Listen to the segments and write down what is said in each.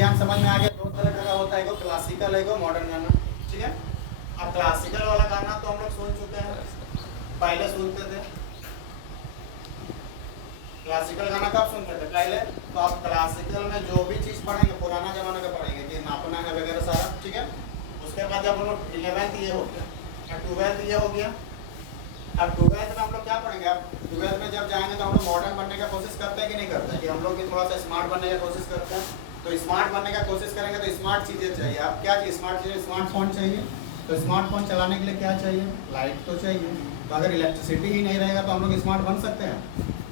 विज्ञान समझ में आ गया। दो तरह का होता है, एगो क्लासिकल एगो मॉडर्न गाना, ठीक है। अब क्लासिकल वाला गाना तो हम लोग सुन चुके हैं, पहले सुनते थे। क्लासिकल गाना कब सुनते थे? पहले। तो आप क्लासिकल में जो भी चीज़ पढ़ेंगे पुराना जमाना का पढ़ेंगे कि नापना है वगैरह सारा, ठीक है। उसके बाद जब हम लोग 11th ये हो गया, 12th ये हो गया। अब 12th में हम लोग क्या पढ़ेंगे? अब 12th में जब जाएंगे तो हम लोग मॉडर्न बनने का कोशिश करते हैं कि नहीं करते हैं? कि हम लोग भी थोड़ा सा स्मार्ट बनने का कोशिश करते हैं। तो स्मार्ट बनने का कोशिश करेंगे तो स्मार्ट चीज़ें चाहिए। अब क्या चीज़ स्मार्ट चीज़ें? स्मार्टफोन चाहिए। तो स्मार्टफोन चलाने के लिए क्या चाहिए? लाइट तो चाहिए। तो अगर इलेक्ट्रिसिटी ही नहीं रहेगा तो हम लोग स्मार्ट बन सकते हैं?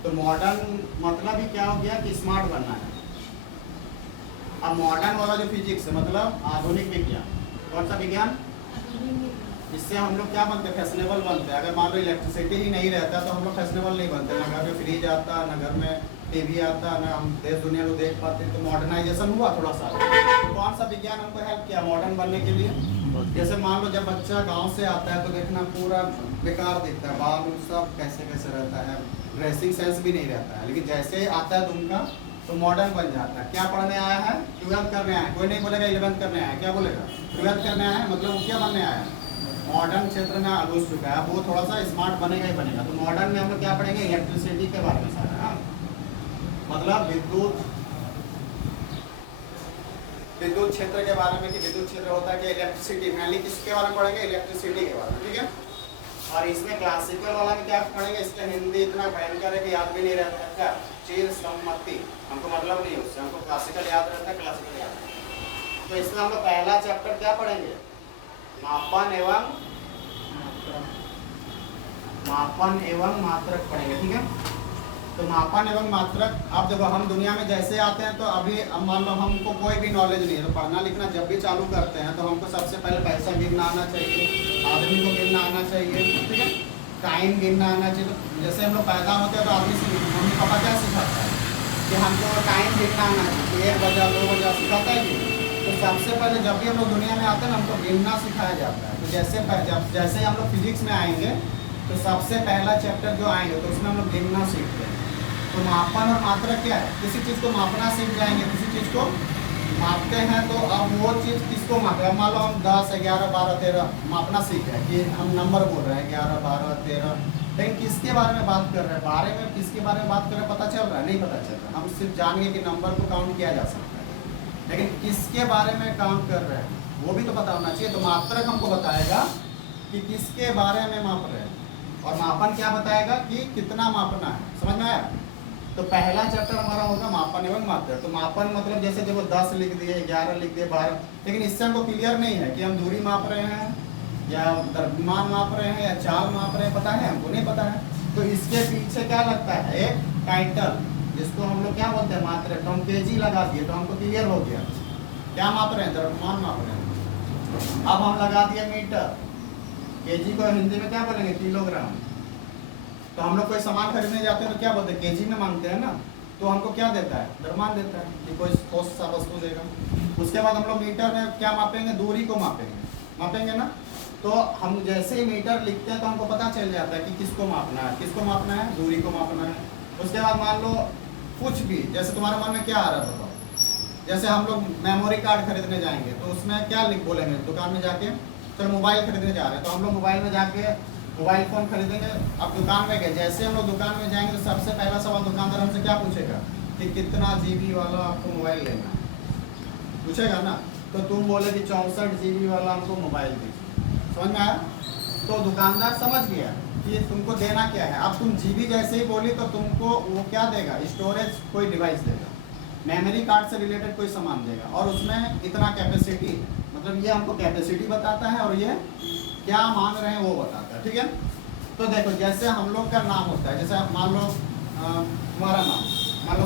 तो मॉडर्न मतलब ही क्या हो गया कि स्मार्ट बनना है। अब मॉडर्न वाला जो फिजिक्स है मतलब आधुनिक विज्ञान, कौन सा विज्ञान? इससे हम लोग क्या बनते हैं? फैशनेबल बनते हैं। अगर मान लो इलेक्ट्रिसिटी ही नहीं रहता तो हम लोग फैशनेबल नहीं बनते, ना घर में फ्रिज आता, ना घर में टीवी आता, ना हम देश दुनिया को देख पाते। तो मॉडर्नाइजेशन हुआ थोड़ा सा। तो कौन सा विज्ञान हमको हेल्प किया मॉडर्न बनने के लिए? जैसे मान लो जब बच्चा गांव से आता है तो देखना पूरा बेकार दिखता है, बाल सब कैसे कैसे रहता है, ड्रेसिंग सेंस भी नहीं रहता है। लेकिन जैसे आता है दुमका तो मॉडर्न बन जाता है। क्या पढ़ने आया है? 12th करने आया है। कोई नहीं बोलेगा 11th करने आया है, क्या बोलेगा? 12th करने आया है, मतलब वो क्या बनने आया है? मॉडर्न क्षेत्र में घुस चुका है। वो थोड़ा सा स्मार्ट बनेगा ही बनेगा। तो मॉडर्न में हम लोग क्या पढ़ेंगे? इलेक्ट्रिसिटी के बारे में सारा, हाँ? मतलब विद्युत क्षेत्र के बारे में कि विद्युत क्षेत्र होता है कि इलेक्ट्रिसिटी, मेनली किसके बारे में पढ़ेंगे? इलेक्ट्रिसिटी के बारे में, ठीक है। और इसमें क्लासिकल वाला में क्या पढ़ेंगे? इसका हिंदी इतना भयंकर है कि याद भी नहीं रहता है। क्या? चीर सम्मति, हमको मतलब नहीं है उससे, हमको क्लासिकल याद रहता है, क्लासिकल याद रहता है। तो इसमें हम लोग पहला चैप्टर क्या पढ़ेंगे? मापन एवं मात्रक पढ़ेंगे, ठीक है। तो मापन एवं मात्रक, अब देखो हम दुनिया में जैसे आते हैं तो अभी अब मान लो हमको कोई भी नॉलेज नहीं है, तो पढ़ना लिखना जब भी चालू करते हैं तो हमको सबसे पहले पैसा गिनना आना चाहिए, आदमी को गिनना आना चाहिए, ठीक है। टाइम गिनना आना चाहिए। तो जैसे हम लोग पैदा होते हैं तो आदमी से मम्मी पापा क्या सिखाता है कि हमको टाइम गिनना आना चाहिए, 1 बजा 2 बजा सिखाता है कि। तो सबसे पहले जब भी हम लोग दुनिया में आते हैं ना हमको गिनना सिखाया जाता है। तो जैसे हम लोग फिजिक्स में आएंगे तो सबसे पहला चैप्टर जो आएंगे तो उसमें हम लोग गिनना सीखते हैं। तो मापन और मात्रक क्या है? किसी चीज़ को मापना सीख जाएंगे, किसी चीज़ को मापते हैं तो अब वो चीज़ किसको मापे? अब मान लो हम 10, 11, 12, 13 मापना सीख रहे हैं कि हम नंबर बोल रहे हैं 11, 12, 13, लेकिन किसके बारे में बात कर रहे हैं? बारे में किसके बारे में बात कर रहे हैं? पता चल रहा है? नहीं पता चल रहा। हम सिर्फ जान गए कि नंबर को काउंट किया जा सकता है, लेकिन किसके बारे में काउंट कर रहे हैं वो भी तो पता होना चाहिए। तो मात्रक हमको बताएगा कि किसके बारे में माप रहे हैं, और मापन क्या बताएगा कि कितना मापना है। समझ में आया? तो पहला चैप्टर हमारा होगा मापन एवं मात्रक। तो मापन मतलब जैसे जब वो 10 लिख दिए, 11 लिख दिए, 12, लेकिन इससे हमको क्लियर नहीं है कि हम दूरी माप रहे हैं या द्रव्यमान माप रहे हैं या चाल माप रहे हैं, पता है? हमको नहीं पता है। तो इसके पीछे क्या लगता है? एक टाइटल, जिसको हम लोग क्या बोलते हैं? मात्रक। तो हम केजी लगा दिए तो हमको क्लियर हो गया क्या माप रहे हैं? द्रव्यमान माप रहे हैं। अब हम लगा दिए मीटर, केजी को हिंदी में क्या बोलेंगे? किलोग्राम। तो हम लोग कोई सामान खरीदने जाते हैं तो क्या बोलते हैं? केजी में मांगते हैं ना। तो हमको क्या देता है? द्रव्यमान देता है कि कोई ठोस सा वस्तु देगा। उसके बाद हम लोग मीटर में क्या मापेंगे? दूरी को मापेंगे ना। तो हम जैसे ही मीटर लिखते हैं तो हमको पता चल जाता है कि किसको मापना है, किसको मापना है? दूरी को मापना है। उसके बाद मान लो कुछ भी, जैसे तुम्हारे मन में क्या आ रहा है बताओ? जैसे हम लोग मेमोरी कार्ड खरीदने जाएंगे तो उसमें क्या बोलेंगे दुकान में जाके? चलो मोबाइल खरीदने जा रहे हैं तो हम लोग मोबाइल में जाके मोबाइल फ़ोन खरीदेंगे। अब दुकान में गए, जैसे हम लोग दुकान में जाएंगे तो सबसे पहला सवाल दुकानदार हमसे क्या पूछेगा कि कितना GB वाला आपको मोबाइल लेना है? पूछेगा ना। तो तुम बोले कि 64 GB वाला हमको मोबाइल दीजिए। समझ में आया? तो दुकानदार समझ गया कि तुमको देना क्या है। अब तुम GB जैसे ही बोली तो तुमको वो क्या देगा? स्टोरेज कोई डिवाइस देगा, मेमोरी कार्ड से रिलेटेड कोई सामान देगा, और उसमें इतना कैपेसिटी, मतलब ये हमको कैपेसिटी बताता है और ये क्या मांग रहे हैं वो बताता है, ठीक है। तो देखो जैसे हम लोग का नाम होता है, जैसे मान लो तुम्हारा नाम